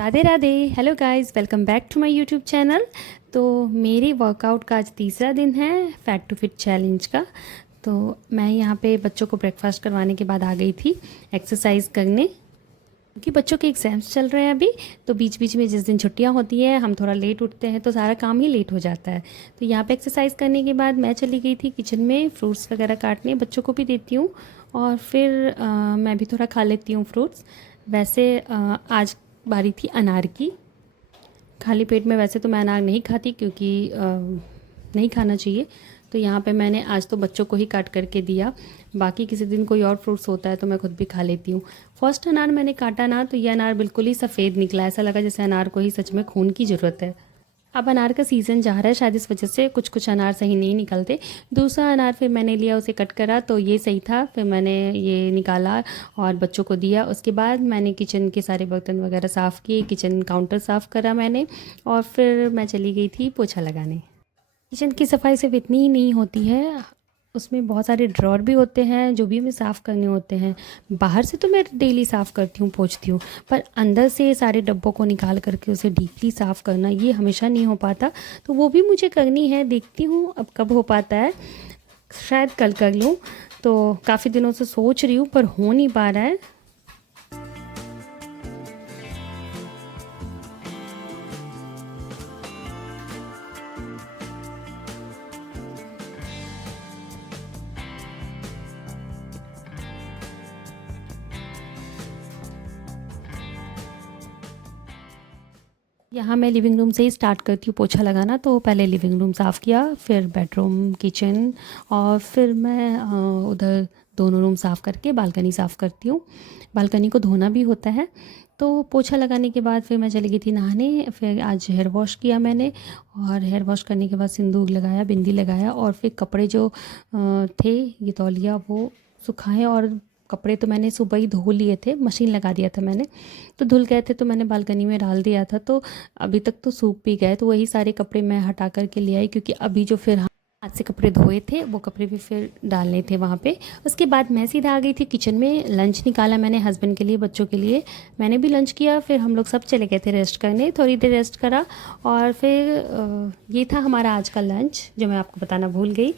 Radhe Radhe. Hello guys, welcome back to my YouTube channel. तो मेरी workout का आज तीसरा दिन है फैट टू फिट चैलेंज का। तो मैं यहाँ पे बच्चों को ब्रेकफास्ट करवाने के बाद आ गई थी एक्सरसाइज करने, क्योंकि बच्चों के एग्ज़ाम्स चल रहे हैं अभी। तो बीच बीच में जिस दिन छुट्टियाँ होती हैं हम थोड़ा लेट उठते हैं तो सारा काम ही लेट हो जाता है। तो यहाँ पे एक्सरसाइज करने के बाद मैं चली गई थी किचन में फ्रूट्स वगैरह काटने, बच्चों को भी देती हूँ और फिर मैं भी थोड़ा खा लेती हूँ फ्रूट्स। वैसे आज बारी थी अनार की। खाली पेट में वैसे तो मैं अनार नहीं खाती क्योंकि नहीं खाना चाहिए। तो यहाँ पे मैंने आज तो बच्चों को ही काट करके दिया, बाकी किसी दिन कोई और फ्रूट्स होता है तो मैं खुद भी खा लेती हूँ। फर्स्ट अनार मैंने काटा ना तो ये अनार बिल्कुल ही सफ़ेद निकला, ऐसा लगा जैसे अनार को ही सच में खून की ज़रूरत है। अब अनार का सीज़न जा रहा है, शायद इस वजह से कुछ कुछ अनार सही नहीं निकलते। दूसरा अनार फिर मैंने लिया, उसे कट करा तो ये सही था, फिर मैंने ये निकाला और बच्चों को दिया। उसके बाद मैंने किचन के सारे बर्तन वगैरह साफ़ किए, किचन काउंटर साफ़ करा मैंने और फिर मैं चली गई थी पोछा लगाने। किचन की सफाई सिर्फ इतनी ही नहीं होती है, उसमें बहुत सारे ड्रॉर भी होते हैं जो भी हमें साफ़ करने होते हैं। बाहर से तो मैं डेली साफ़ करती हूँ, पोंछती हूँ, पर अंदर से सारे डब्बों को निकाल करके उसे डीपली साफ़ करना ये हमेशा नहीं हो पाता। तो वो भी मुझे करनी है, देखती हूँ अब कब हो पाता है, शायद कल कर लूँ। तो काफ़ी दिनों से सोच रही हूँ पर हो नहीं पा रहा है। यहाँ मैं लिविंग रूम से ही स्टार्ट करती हूँ पोछा लगाना। तो पहले लिविंग रूम साफ़ किया, फिर बेडरूम, किचन और फिर मैं उधर दोनों रूम साफ़ करके बालकनी साफ़ करती हूँ। बालकनी को धोना भी होता है। तो पोछा लगाने के बाद फिर मैं चली गई थी नहाने। फिर आज हेयर वॉश किया मैंने और हेयर वॉश करने के बाद सिंदूर लगाया, बिंदी लगाया और फिर कपड़े जो थे ये तौलिया वो सुखाए। और कपड़े तो मैंने सुबह ही धो लिए थे, मशीन लगा दिया था मैंने, तो धुल गए थे तो मैंने बालकनी में डाल दिया था। तो अभी तक तो सूख भी गए, तो वही सारे कपड़े मैं हटा कर के ले आई, क्योंकि अभी जो फिर हाथ से कपड़े धोए थे वो कपड़े भी फिर डालने थे वहाँ पे। उसके बाद मैं सीधा आ गई थी किचन में। लंच निकाला मैंने हस्बैंड के लिए, बच्चों के लिए, मैंने भी लंच किया। फिर हम लोग सब चले गए थे रेस्ट करने, थोड़ी देर रेस्ट करा और फिर ये था हमारा आज का लंच जो मैं आपको बताना भूल गई।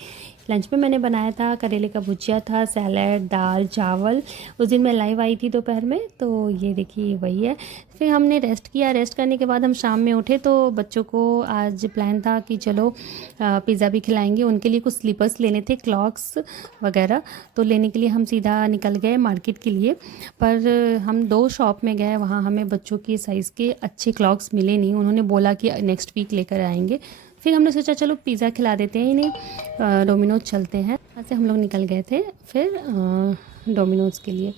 लंच में मैंने बनाया था करेले का भुजिया था, सैलड, दाल, चावल। उस दिन मैं लाइव आई थी दोपहर में, तो ये देखिए वही है। फिर हमने रेस्ट किया, रेस्ट करने के बाद हम शाम में उठे तो बच्चों को आज प्लान था कि चलो पिज़्ज़ा भी खिलाएंगे। उनके लिए कुछ स्लीपर्स लेने थे, क्लॉक्स वगैरह, तो लेने के लिए हम सीधा निकल गए मार्केट के लिए। पर हम 2 शॉप में गए, वहाँ हमें बच्चों की साइज़ के अच्छे क्लॉक्स मिले नहीं। उन्होंने बोला कि नेक्स्ट वीक लेकर आएंगे। फिर हमने सोचा चलो पिज़्ज़ा खिला देते हैं इन्हें, डोमिनोज चलते हैं। वहाँ से हम लोग निकल गए थे फिर डोमिनोज के लिए।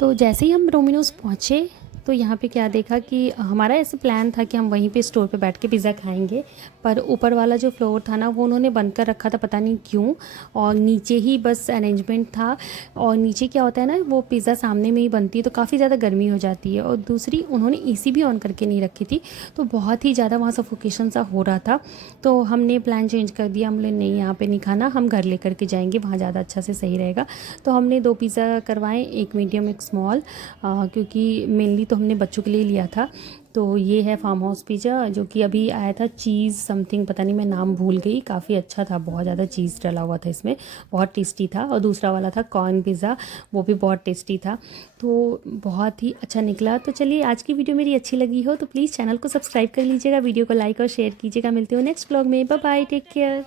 तो जैसे ही हम डोमिनोज़ पहुँचे तो यहाँ पे क्या देखा कि हमारा ऐसे प्लान था कि हम वहीं पे स्टोर पे बैठ के पिज़्ज़ा खाएंगे, पर ऊपर वाला जो फ्लोर था ना वो उन्होंने बंद कर रखा था, पता नहीं क्यों। और नीचे ही बस अरेंजमेंट था। और नीचे क्या होता है ना, वो पिज़्ज़ा सामने में ही बनती है तो काफ़ी ज़्यादा गर्मी हो जाती है। और दूसरी उन्होंने एसी भी ऑन करके नहीं रखी थी, तो बहुत ही ज़्यादा वहाँ सफोकेशन सा हो रहा था। तो हमने प्लान चेंज कर दिया, हम बोले नहीं यहाँ पे नहीं खाना, हम घर लेकर के जाएंगे, वहाँ ज़्यादा अच्छा से सही रहेगा। तो हमने 2 पिज़्ज़ा करवाए, एक मीडियम एक स्मॉल, क्योंकि मेनली तो हमने बच्चों के लिए लिया था। तो ये है फार्म हाउस पिज़्ज़ा जो कि अभी आया था, चीज़ समथिंग, पता नहीं मैं नाम भूल गई, काफ़ी अच्छा था, बहुत ज़्यादा चीज़ डला हुआ था इसमें, बहुत टेस्टी था। और दूसरा वाला था कॉर्न पिज़्ज़ा, वो भी बहुत टेस्टी था, तो बहुत ही अच्छा निकला। तो चलिए, आज की वीडियो मेरी अच्छी लगी हो तो प्लीज़ चैनल को सब्सक्राइब कर लीजिएगा, वीडियो को लाइक और शेयर कीजिएगा। मिलते हो नेक्स्ट ब्लॉग में, बाय बाय, टेक केयर।